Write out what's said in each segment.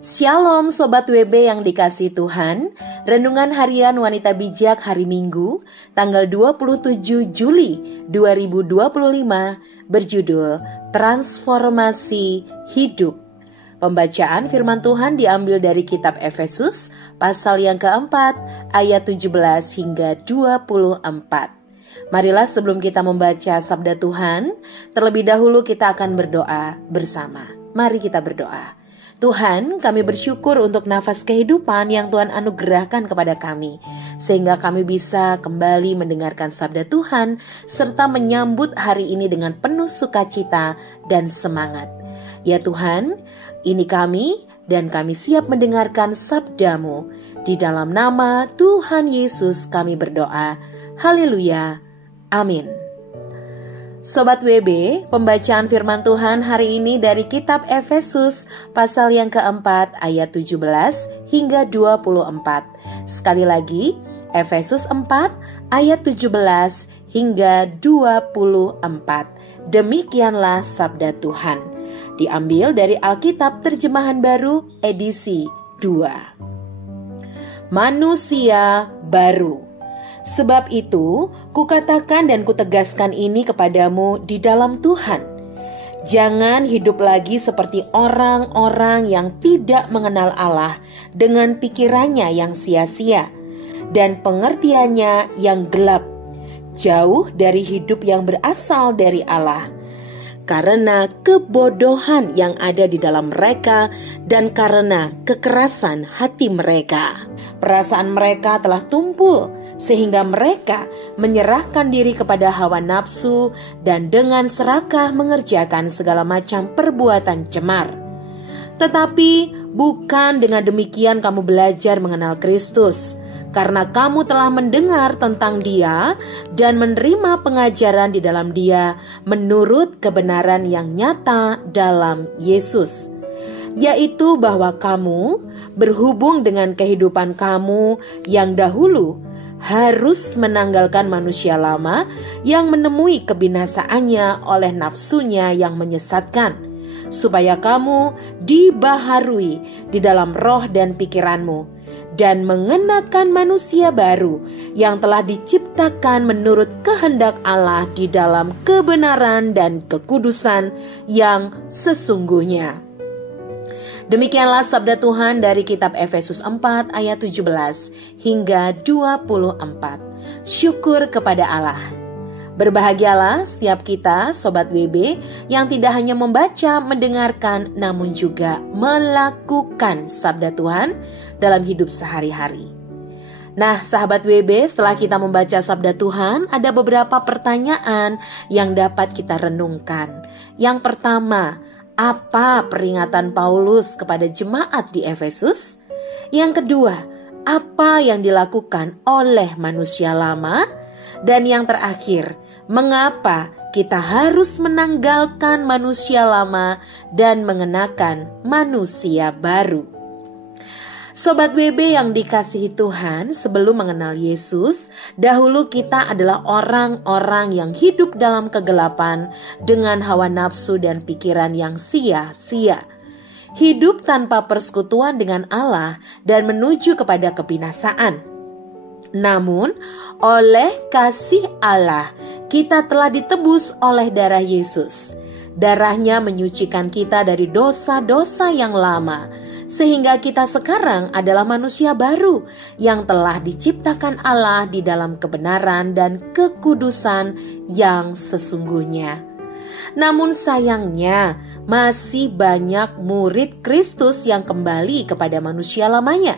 Shalom Sobat WB yang dikasihi Tuhan. Renungan Harian Wanita Bijak hari Minggu tanggal 27 Juli 2025 berjudul Transformasi Hidup. Pembacaan firman Tuhan diambil dari kitab Efesus pasal yang keempat ayat 17 hingga 24. Marilah sebelum kita membaca sabda Tuhan, terlebih dahulu kita akan berdoa bersama. Mari kita berdoa. Tuhan, kami bersyukur untuk nafas kehidupan yang Tuhan anugerahkan kepada kami, sehingga kami bisa kembali mendengarkan sabda Tuhan, serta menyambut hari ini dengan penuh sukacita dan semangat. Ya Tuhan, ini kami, dan kami siap mendengarkan sabda-Mu. Di dalam nama Tuhan Yesus kami berdoa. Haleluya. Amin. Sobat WB, pembacaan firman Tuhan hari ini dari kitab Efesus pasal yang keempat ayat 17 hingga 24. Sekali lagi, Efesus 4 ayat 17 hingga 24. Demikianlah sabda Tuhan. Diambil dari Alkitab Terjemahan Baru edisi 2. Manusia baru. Sebab itu, kukatakan dan kutegaskan ini kepadamu di dalam Tuhan. Jangan hidup lagi seperti orang-orang yang tidak mengenal Allah dengan pikirannya yang sia-sia dan pengertiannya yang gelap, jauh dari hidup yang berasal dari Allah. Karena kebodohan yang ada di dalam mereka dan karena kekerasan hati mereka. Perasaan mereka telah tumpul sehingga mereka menyerahkan diri kepada hawa nafsu dan dengan serakah mengerjakan segala macam perbuatan cemar. Tetapi bukan dengan demikian kamu belajar mengenal Kristus, karena kamu telah mendengar tentang Dia dan menerima pengajaran di dalam Dia menurut kebenaran yang nyata dalam Yesus, yaitu bahwa kamu berhubung dengan kehidupan kamu yang dahulu harus menanggalkan manusia lama yang menemui kebinasaannya oleh nafsunya yang menyesatkan, supaya kamu dibaharui di dalam roh dan pikiranmu, dan mengenakan manusia baru yang telah diciptakan menurut kehendak Allah di dalam kebenaran dan kekudusan yang sesungguhnya. Demikianlah sabda Tuhan dari kitab Efesus 4 ayat 17 hingga 24. Syukur kepada Allah. Berbahagialah setiap kita, Sobat WB, yang tidak hanya membaca, mendengarkan, namun juga melakukan sabda Tuhan dalam hidup sehari-hari. Nah, sahabat WB, setelah kita membaca sabda Tuhan, ada beberapa pertanyaan yang dapat kita renungkan. Yang pertama, apa peringatan Paulus kepada jemaat di Efesus? Yang kedua, apa yang dilakukan oleh manusia lama? Dan yang terakhir, mengapa kita harus menanggalkan manusia lama dan mengenakan manusia baru? Sobat WB yang dikasihi Tuhan, sebelum mengenal Yesus, dahulu kita adalah orang-orang yang hidup dalam kegelapan dengan hawa nafsu dan pikiran yang sia-sia. Hidup tanpa persekutuan dengan Allah dan menuju kepada kebinasaan. Namun, oleh kasih Allah, kita telah ditebus oleh darah Yesus. Darahnya menyucikan kita dari dosa-dosa yang lama, sehingga kita sekarang adalah manusia baru yang telah diciptakan Allah di dalam kebenaran dan kekudusan yang sesungguhnya. Namun sayangnya, masih banyak murid Kristus yang kembali kepada manusia lamanya.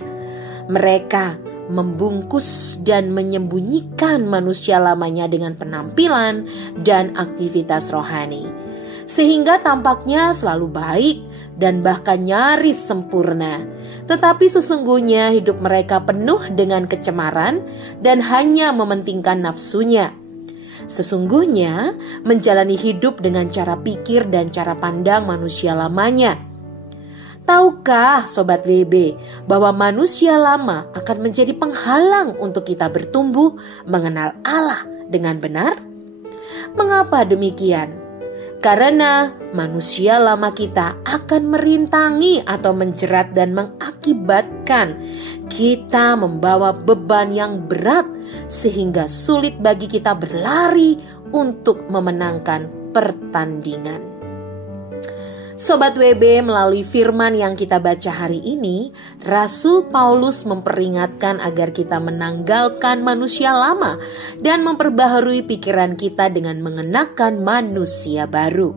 Mereka membungkus dan menyembunyikan manusia lamanya dengan penampilan dan aktivitas rohani, sehingga tampaknya selalu baik dan bahkan nyaris sempurna. Tetapi sesungguhnya hidup mereka penuh dengan kecemaran dan hanya mementingkan nafsunya. Sesungguhnya menjalani hidup dengan cara pikir dan cara pandang manusia lamanya. Tahukah Sobat WB bahwa manusia lama akan menjadi penghalang untuk kita bertumbuh mengenal Allah dengan benar? Mengapa demikian? Karena manusia lama kita akan merintangi atau menjerat dan mengakibatkan kita membawa beban yang berat sehingga sulit bagi kita berlari untuk memenangkan pertandingan. Sobat WB, melalui firman yang kita baca hari ini, Rasul Paulus memperingatkan agar kita menanggalkan manusia lama dan memperbaharui pikiran kita dengan mengenakan manusia baru.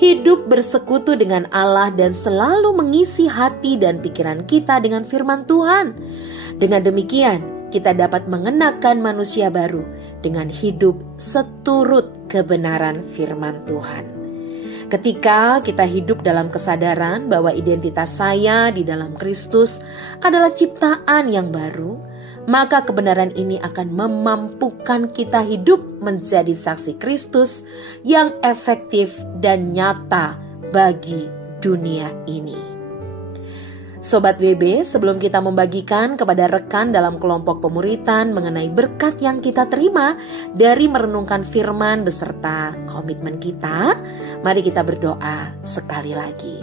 Hidup bersekutu dengan Allah dan selalu mengisi hati dan pikiran kita dengan firman Tuhan. Dengan demikian, kita dapat mengenakan manusia baru dengan hidup seturut kebenaran firman Tuhan. Ketika kita hidup dalam kesadaran bahwa identitas saya di dalam Kristus adalah ciptaan yang baru, maka kebenaran ini akan memampukan kita hidup menjadi saksi Kristus yang efektif dan nyata bagi dunia ini. Sobat WB, sebelum kita membagikan kepada rekan dalam kelompok pemuritan mengenai berkat yang kita terima dari merenungkan firman beserta komitmen kita, mari kita berdoa sekali lagi.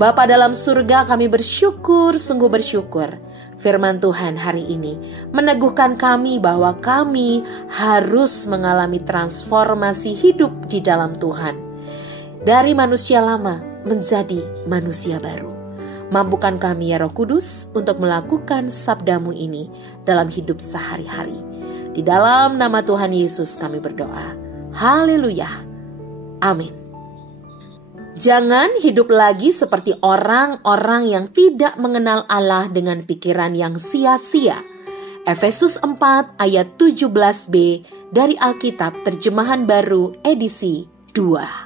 Bapa dalam surga, kami bersyukur, sungguh bersyukur. Firman Tuhan hari ini meneguhkan kami bahwa kami harus mengalami transformasi hidup di dalam Tuhan. Dari manusia lama menjadi manusia baru. Mampukan kami ya Roh Kudus untuk melakukan sabdamu ini dalam hidup sehari-hari. Di dalam nama Tuhan Yesus kami berdoa. Haleluya. Amin. Jangan hidup lagi seperti orang-orang yang tidak mengenal Allah dengan pikiran yang sia-sia. Efesus 4 ayat 17b dari Alkitab Terjemahan Baru edisi 2.